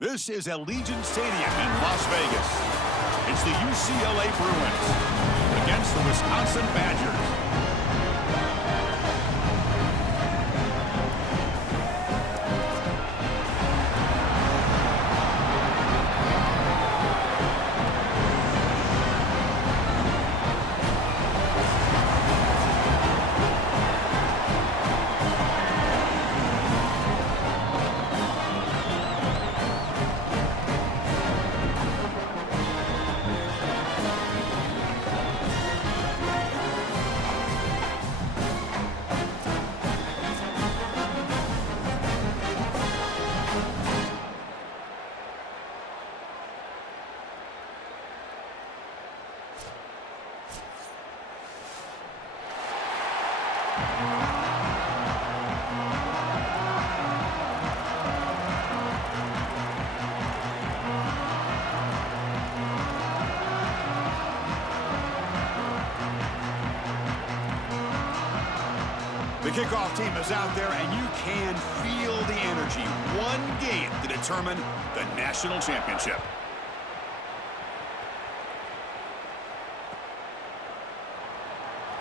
This is Allegiant Stadium in Las Vegas. It's the UCLA Bruins against the Wisconsin Badgers. The kickoff team is out there, and you can feel the energy. One game to determine the national championship.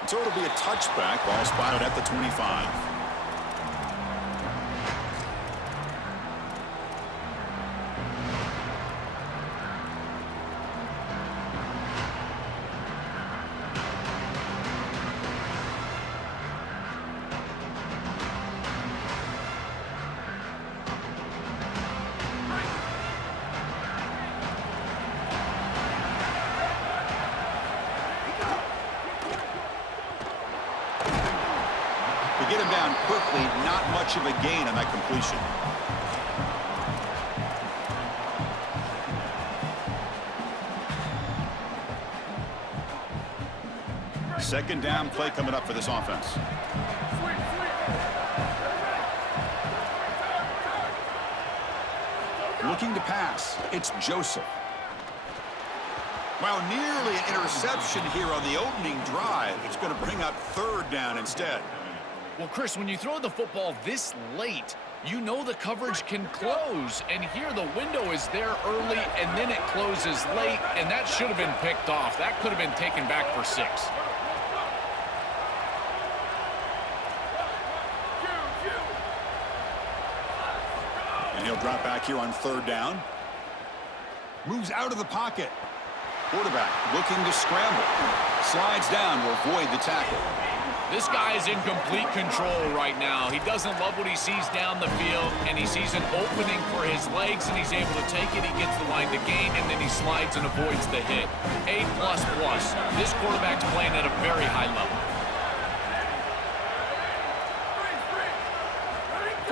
So it'll be a touchback. Ball spotted at the 25. Get him down quickly, not much of a gain on that completion. Second down play coming up for this offense. Looking to pass, it's Joseph. Well, nearly an interception here on the opening drive. It's going to bring up third down instead. Well, Chris, when you throw the football this late, you know the coverage can close. And here the window is there early, and then it closes late, and that should have been picked off. That could have been taken back for 6. And he'll drop back here on third down. Moves out of the pocket. Quarterback looking to scramble. Slides down to avoid the tackle. This guy is in complete control right now. He doesn't love what he sees down the field, and he sees an opening for his legs, and he's able to take it. He gets the line to gain, and then he slides and avoids the hit. A++. This quarterback's playing at a very high level.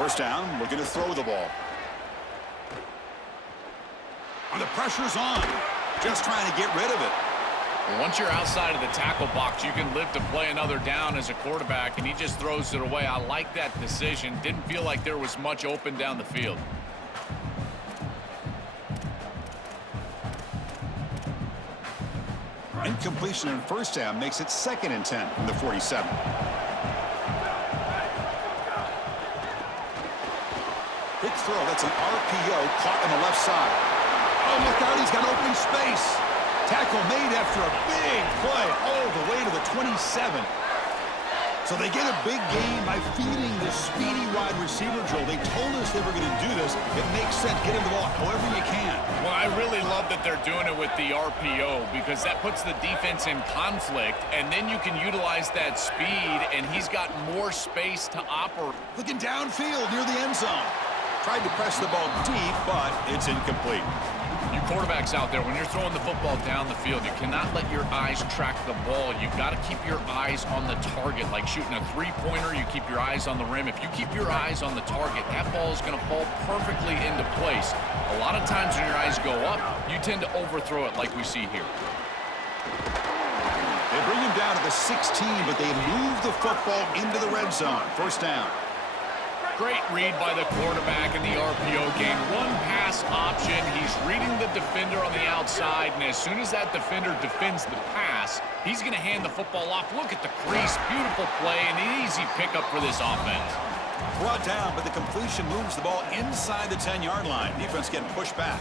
First down, looking to throw the ball. And the pressure's on. Just trying to get rid of it. Once you're outside of the tackle box, you can live to play another down as a quarterback, and he just throws it away. I like that decision. Didn't feel like there was much open down the field. Incompletion in first down makes it 2nd and 10 from the 47. Quick throw. That's an RPO caught on the left side. Oh, look out. He's got open space. Tackle made after a big play all the way to the 27. So they get a big gain by feeding the speedy wide receiver, Joel. They told us they were going to do this. It makes sense. Get him the ball however you can. Well, I really love that they're doing it with the RPO because that puts the defense in conflict, and then you can utilize that speed, and he's got more space to operate. Looking downfield near the end zone. Tried to press the ball deep, but it's incomplete. You quarterbacks out there, when you're throwing the football down the field, you cannot let your eyes track the ball. You've got to keep your eyes on the target. Like shooting a three-pointer, you keep your eyes on the rim. If you keep your eyes on the target, that ball is going to fall perfectly into place. A lot of times when your eyes go up, you tend to overthrow it like we see here. They bring him down to the 16, but they move the football into the red zone. First down. Great read by the quarterback in the RPO game. One pass option. He's reading the defender on the outside, and as soon as that defender defends the pass, he's going to hand the football off. Look at the crease. Beautiful play and an easy pickup for this offense. Brought down, but the completion moves the ball inside the 10-yard line. Defense getting pushed back.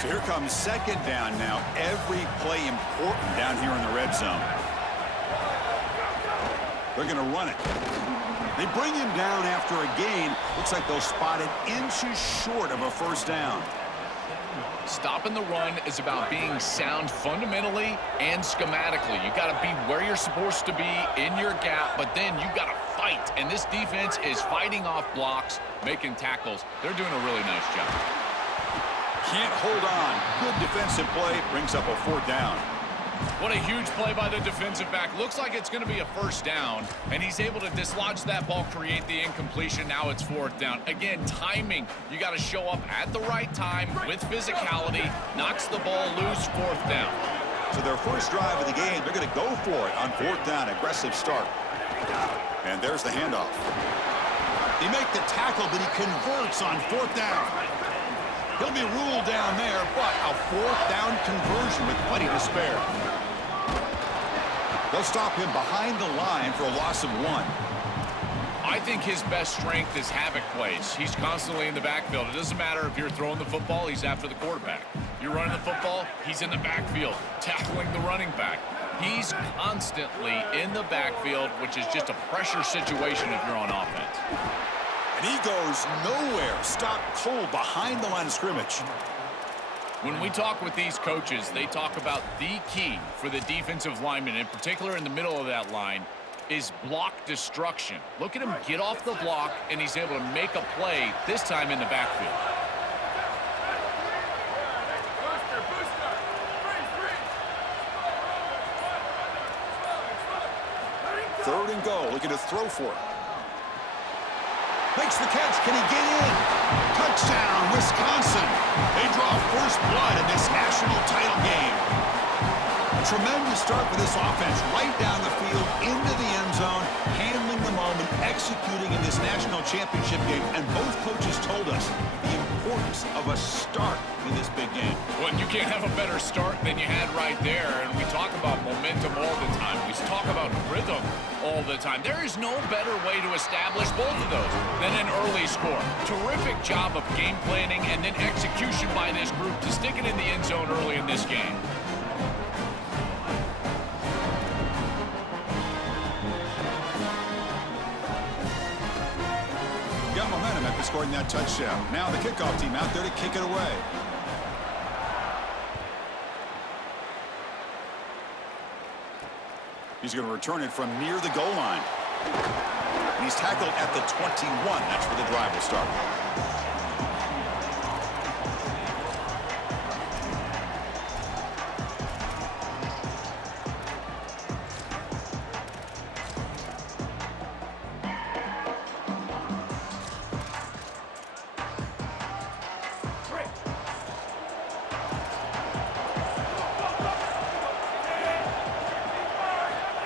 So here comes second down now. Every play important down here in the red zone. They're going to run it. They bring him down after a gain. Looks like they'll spot it inches short of a first down. Stopping the run is about being sound fundamentally and schematically. You got to be where you're supposed to be in your gap, but then you got to fight. And this defense is fighting off blocks, making tackles. They're doing a really nice job. Can't hold on. Good defensive play. Brings up a fourth down. What a huge play by the defensive back. Looks like it's going to be a first down, and he's able to dislodge that ball, create the incompletion. Now it's fourth down. Again, timing. You got to show up at the right time with physicality. Knocks the ball loose, fourth down. So their first drive of the game, they're going to go for it on fourth down. Aggressive start. And there's the handoff. They make the tackle, but he converts on fourth down. He'll be ruled down there, but a fourth down conversion with plenty to spare. They'll stop him behind the line for a loss of 1. I think his best strength is havoc plays. He's constantly in the backfield. It doesn't matter if you're throwing the football, he's after the quarterback. You're running the football, he's in the backfield, tackling the running back. He's constantly in the backfield, which is just a pressure situation if you're on offense. And he goes nowhere. Stopped cold behind the line of scrimmage. When we talk with these coaches, they talk about the key for the defensive lineman, in particular in the middle of that line, is block destruction. Look at him get off the block, and he's able to make a play, this time in the backfield. Third and goal. Looking to throw for it. Makes the catch. Can he get in? Touchdown, Wisconsin. They draw first blood in this national title game. A tremendous start for this offense. Right down the field, into the end zone, handling the moment, executing in this national championship game. And both coaches told us the importance of a start in this big game. Well, you can't have a better start than you had right there. And we talk about momentum all the time. We talk about rhythm all the time. There is no better way to establish both of those than an early score. Terrific job of game planning and then execution by this group to stick it in the end zone early in this game. Got momentum after scoring that touchdown. Now the kickoff team out there to kick it away. He's going to return it from near the goal line. And he's tackled at the 21. That's where the drive will start.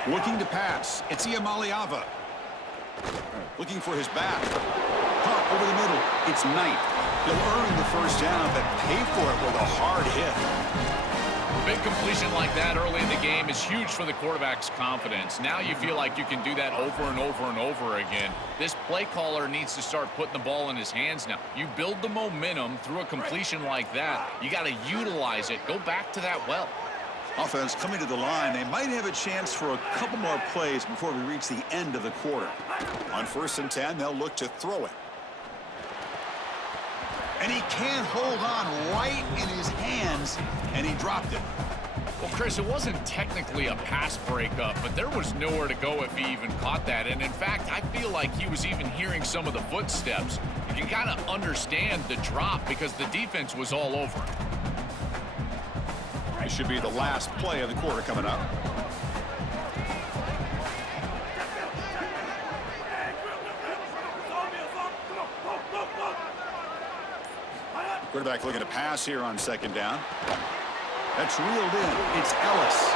Looking to pass. It's Iamaleava. Looking for his back. Caught over the middle. It's Knight. He'll earn the first down, but pay for it with a hard hit. Big completion like that early in the game is huge for the quarterback's confidence. Now you feel like you can do that over and over and over again. This play caller needs to start putting the ball in his hands now. You build the momentum through a completion like that. You got to utilize it. Go back to that well. Offense coming to the line. They might have a chance for a couple more plays before we reach the end of the quarter. On 1st and 10, they'll look to throw it. And he can't hold on right in his hands, and he dropped it. Well, Chris, it wasn't technically a pass breakup, but there was nowhere to go if he even caught that. And in fact, I feel like he was even hearing some of the footsteps. You can kind of understand the drop because the defense was all over him. This should be the last play of the quarter coming up. Quarterback looking to pass here on 2nd down. That's reeled in. It's Ellis.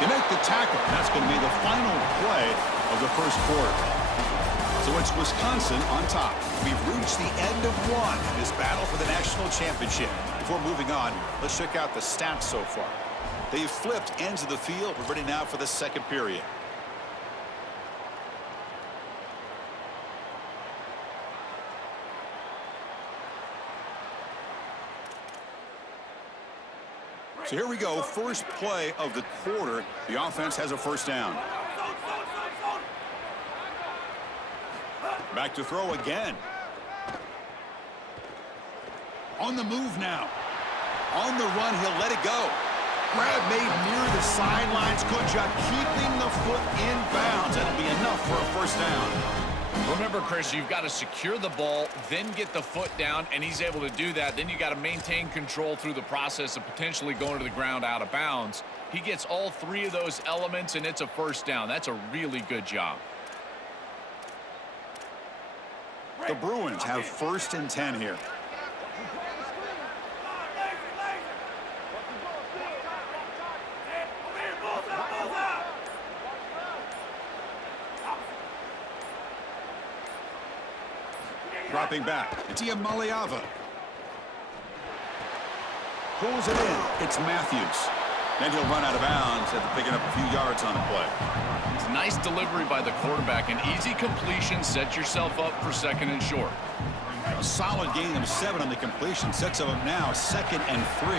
You make the tackle. That's going to be the final play of the first quarter. So it's Wisconsin on top. We've reached the end of one in this battle for the national championship. Before moving on, let's check out the stats so far. They've flipped ends of the field. We're ready now for the second period. So here we go, first play of the quarter. The offense has a first down. Back to throw again. On the move now. On the run, he'll let it go. Grab made near the sidelines. Good job keeping the foot in bounds. That'll be enough for a first down. Remember, Chris, you've got to secure the ball, then get the foot down, and he's able to do that. Then you got to maintain control through the process of potentially going to the ground out of bounds. He gets all three of those elements, and it's a first down. That's a really good job. The Bruins have first and 10 here. Dropping back, it's Iamaleava. Pulls it in, it's Matthews. Then he'll run out of bounds after picking up a few yards on the play. It's a nice delivery by the quarterback. An easy completion sets yourself up for second and short. A solid gain of 7 on the completion sets him up now, 2nd and 3.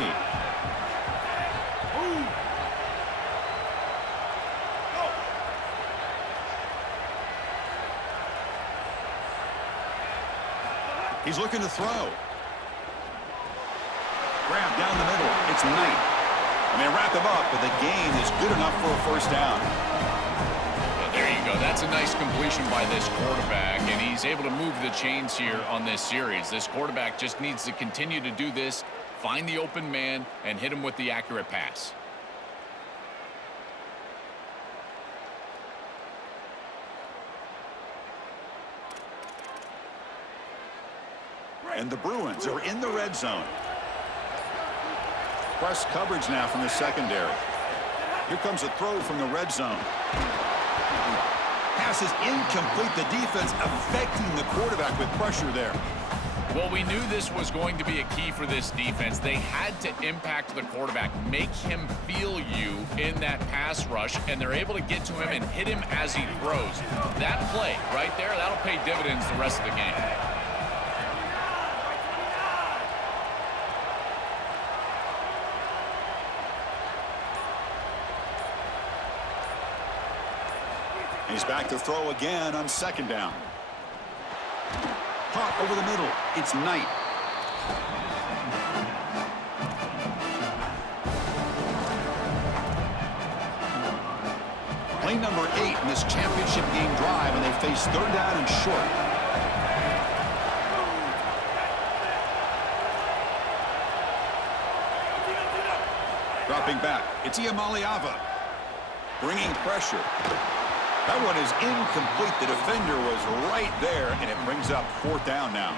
He's looking to throw. Grab down the middle. It's Knight. And they wrap him up, but the gain is good enough for a first down. Well, there you go. That's a nice completion by this quarterback, and he's able to move the chains here on this series. This quarterback just needs to continue to do this, find the open man, and hit him with the accurate pass. And the Bruins are in the red zone. Press coverage now from the secondary. Here comes a throw from the red zone. Pass is incomplete. The defense affecting the quarterback with pressure there. Well, we knew this was going to be a key for this defense. They had to impact the quarterback, make him feel you in that pass rush, and they're able to get to him and hit him as he throws. That play right there, that'll pay dividends the rest of the game. He's back to throw again on 2nd down. Caught over the middle. It's Knight. Play number 8 in this championship game drive, and they face 3rd down and short. Dropping back. It's Iamaleava. Bringing pressure. That one is incomplete. The defender was right there, and it brings up 4th down now.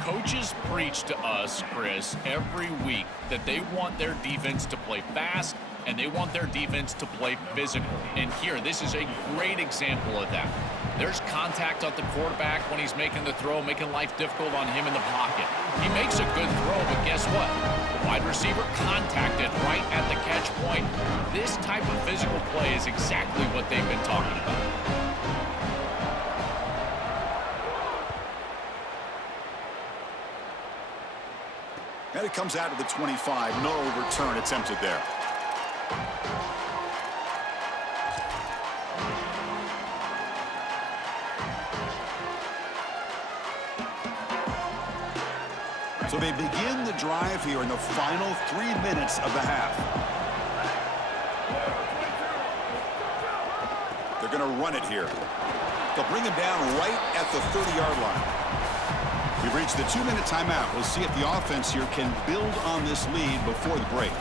Coaches preach to us, Chris, every week that they want their defense to play fast and they want their defense to play physical. And here, this is a great example of that. There's contact at the quarterback when he's making the throw, making life difficult on him in the pocket. He makes a good throw, but guess what? The wide receiver contacted right at the catch point. This type of physical play is exactly what they've been talking about. And it comes out to the 25. No return attempted there. So they begin the drive here in the final 3 minutes of the half. They're going to run it here. They'll bring him down right at the 30-yard line. We've reached the 2-minute timeout. We'll see if the offense here can build on this lead before the break.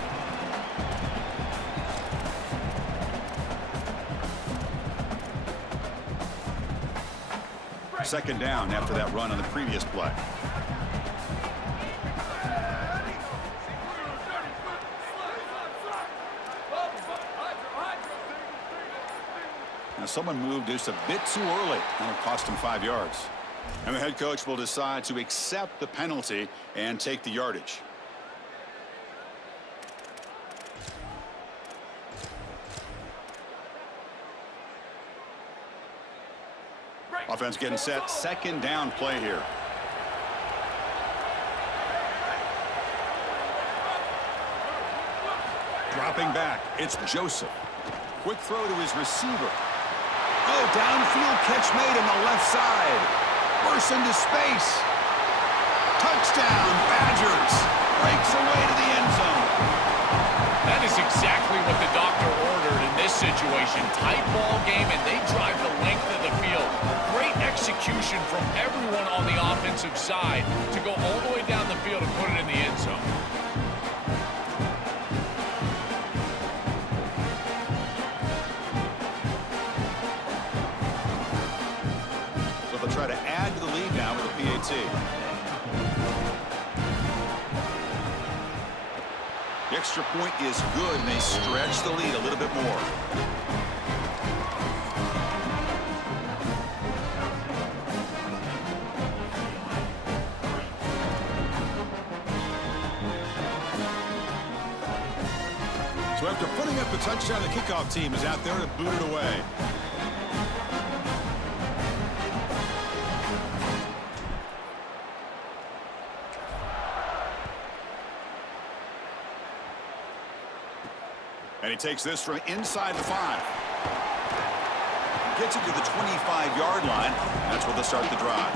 Second down after that run on the previous play. Now someone moved just a bit too early, and it cost him 5 yards. And the head coach will decide to accept the penalty and take the yardage. Offense getting set. Second down play here. Dropping back, it's Joseph. Quick throw to his receiver. Oh, downfield catch made on the left side. Bursts into space. Touchdown, Badgers. Breaks away to the end zone. That is exactly what the doctor ordered in this situation. Tight ball game, and they drive the length of the field. Great execution from everyone on the offensive side to go all the way down the field and put it in the end zone. So they'll try to add to the lead now with a PAT. The extra point is good, and they stretch the lead a little bit more. So after putting up the touchdown, the kickoff team is out there to boot it away. And he takes this from inside the 5. Gets it to the 25-yard line. That's where they'll start the drive.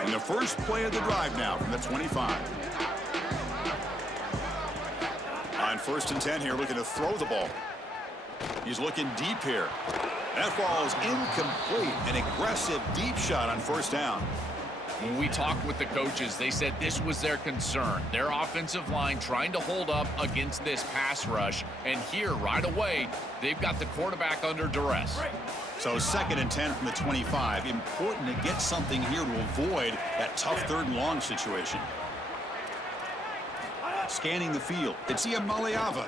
And the first play of the drive now from the 25. On 1st and 10 here, looking to throw the ball. He's looking deep here. That ball is incomplete. An aggressive deep shot on 1st down. When we talked with the coaches, they said this was their concern. Their offensive line trying to hold up against this pass rush. And here, right away, they've got the quarterback under duress. So 2nd and 10 from the 25. Important to get something here to avoid that tough 3rd and long situation. Scanning the field. It's Iamaleava.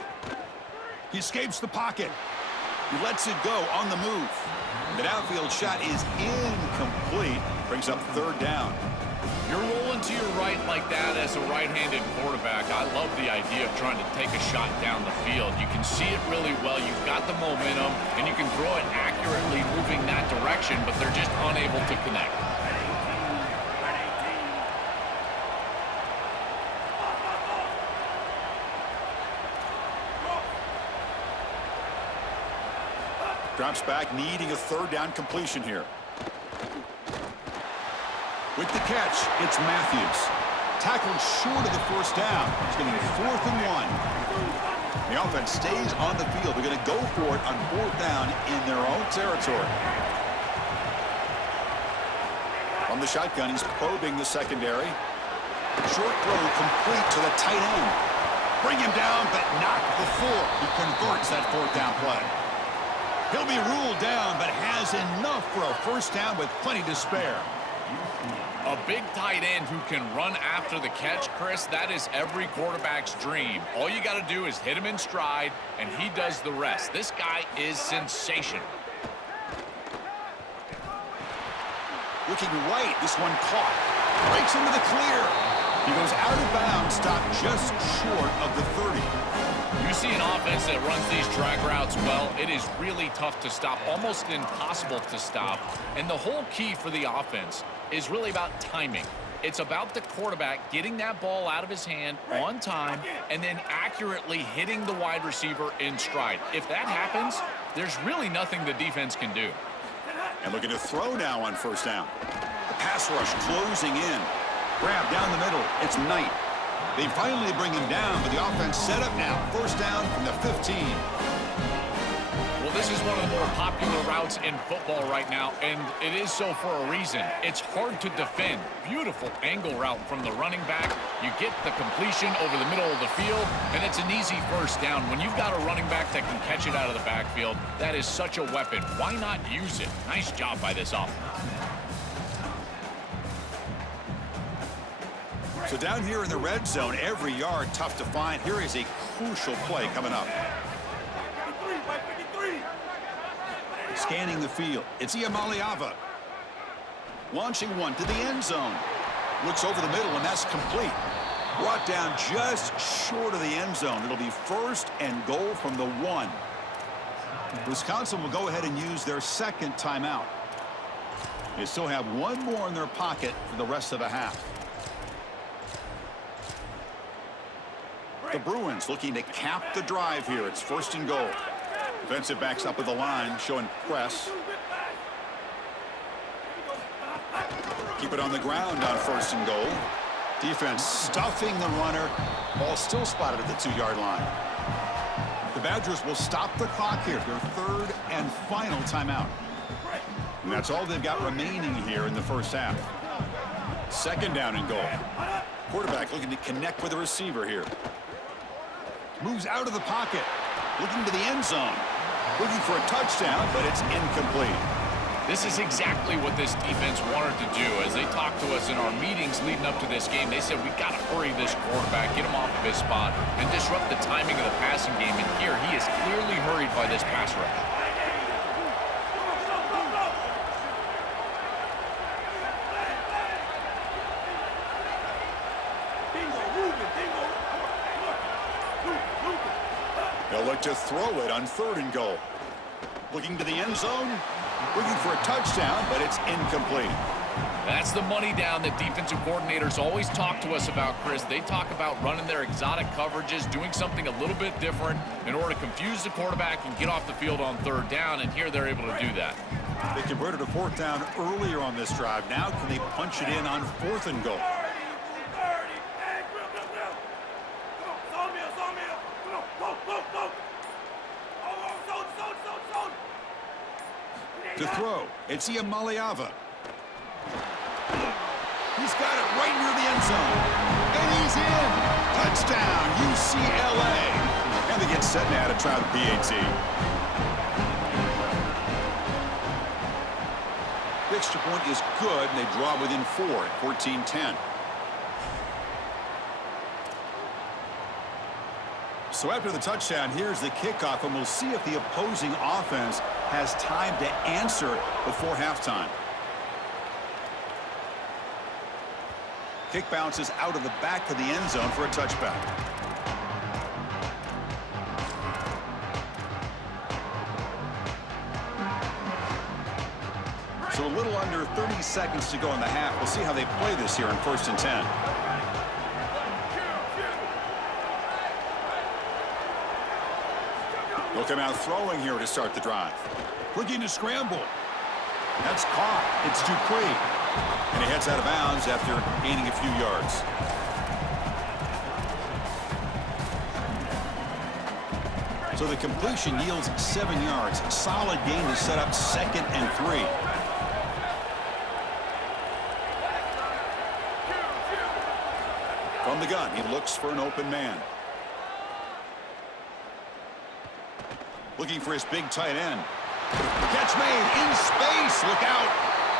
He escapes the pocket. He lets it go on the move. The downfield shot is incomplete. Brings up 3rd down. You're rolling to your right like that as a right-handed quarterback. I love the idea of trying to take a shot down the field. You can see it really well. You've got the momentum, and you can throw it accurately moving that direction, but they're just unable to connect. Drops back, needing a 3rd down completion here. With the catch, it's Matthews. Tackled short of the 1st down. It's going to be 4th and 1. The offense stays on the field. They're going to go for it on 4th down in their own territory. From the shotgun, he's probing the secondary. Short throw complete to the tight end. Bring him down, but not before he converts that 4th down play. He'll be ruled down, but has enough for a 1st down with plenty to spare. A big tight end who can run after the catch, Chris, that is every quarterback's dream. All you got to do is hit him in stride, and he does the rest. This guy is sensational. Looking right, this one caught. Breaks into the clear. He goes out of bounds, stopped just short of the 30. You see an offense that runs these drag routes well, it is really tough to stop, almost impossible to stop. And the whole key for the offense is really about timing. It's about the quarterback getting that ball out of his hand on time and then accurately hitting the wide receiver in stride. If that happens, there's really nothing the defense can do. And looking to throw now on 1st down. The pass rush closing in. Grab down the middle. It's Knight. They finally bring him down, but the offense set up now. 1st down from the 15. Well, this is one of the more popular routes in football right now, and it is so for a reason. It's hard to defend. Beautiful angle route from the running back. You get the completion over the middle of the field, and it's an easy 1st down. When you've got a running back that can catch it out of the backfield, that is such a weapon. Why not use it? Nice job by this offense. So down here in the red zone, every yard tough to find. Here is a crucial play coming up. Scanning the field. It's Iamaleava. Launching one to the end zone. Looks over the middle, and that's complete. Brought down just short of the end zone. It'll be 1st and goal from the 1. Wisconsin will go ahead and use their second timeout. They still have one more in their pocket for the rest of the half. The Bruins looking to cap the drive here. It's 1st and goal. Defensive backs up at the line, showing press. Keep it on the ground on 1st and goal. Defense stuffing the runner. Ball still spotted at the 2-yard line. The Badgers will stop the clock here. Their 3rd and final timeout. And that's all they've got remaining here in the first half. 2nd down and goal. Quarterback looking to connect with the receiver here. Moves out of the pocket. Looking to the end zone. Looking for a touchdown, but it's incomplete. This is exactly what this defense wanted to do. As they talked to us in our meetings leading up to this game, they said, we got to hurry this quarterback, get him off of his spot, and disrupt the timing of the passing game. And here, he is clearly hurried by this pass rush. They'll look to throw it on 3rd and goal. Looking to the end zone. Looking for a touchdown, but it's incomplete. That's the money down that defensive coordinators always talk to us about, Chris. They talk about running their exotic coverages, doing something a little bit different in order to confuse the quarterback and get off the field on 3rd down, and here they're able to do that. They converted a 4th down earlier on this drive. Now can they punch it in on 4th and goal? To throw, it's Iamaleava. He's got it right near the end zone. And he's in. Touchdown, UCLA. And they get set now to try the PAT. The extra point is good, and they draw within 4 at 14-10. So after the touchdown, here's the kickoff, and we'll see if the opposing offense has time to answer before halftime. Kick bounces out of the back of the end zone for a touchback. So a little under 30 seconds to go in the half. We'll see how they play this here in 1st and 10. They'll come out throwing here to start the drive. Looking to scramble. That's caught. It's Dupree. And he heads out of bounds after gaining a few yards. So the completion yields 7 yards. Solid gain to set up 2nd and 3. From the gun, he looks for an open man. Looking for his big tight end. Catch made in space. Look out.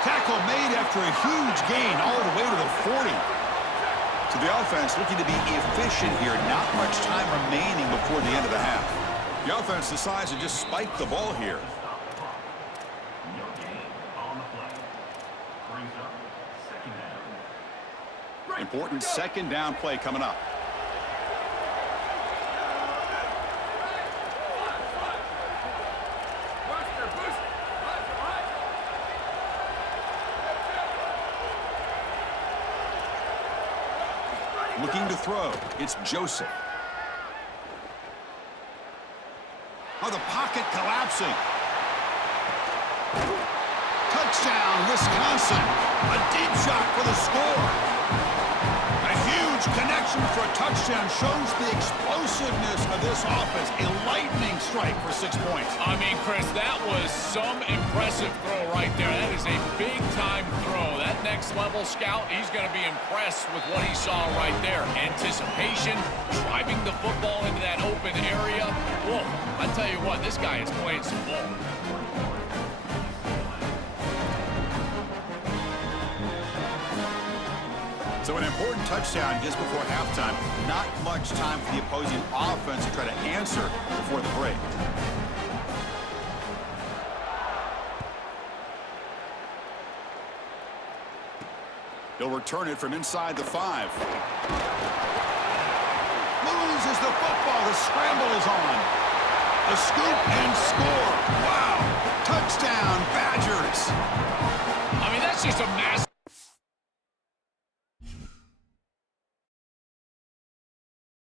Tackle made after a huge gain all the way to the 40. So the offense looking to be efficient here. Not much time remaining before the end of the half. The offense decides to just spike the ball here. Important 2nd down play coming up. Looking to throw. It's Joseph. Oh, the pocket collapsing. Touchdown, Wisconsin. A deep shot for the score. A huge connection for a touchdown shows the explosiveness of this offense. A lightning strike for 6 points. I mean, Chris, that was some impressive throw right there. That is a big-time throw. That next-level scout, he's going to be impressed with what he saw right there. Anticipation, driving the football into that open area. Whoa, I tell you what, this guy is playing some ball. So an important touchdown just before halftime. Not much time for the opposing offense to try to answer before the break. He'll return it from inside the 5. The scramble is on. A scoop and score.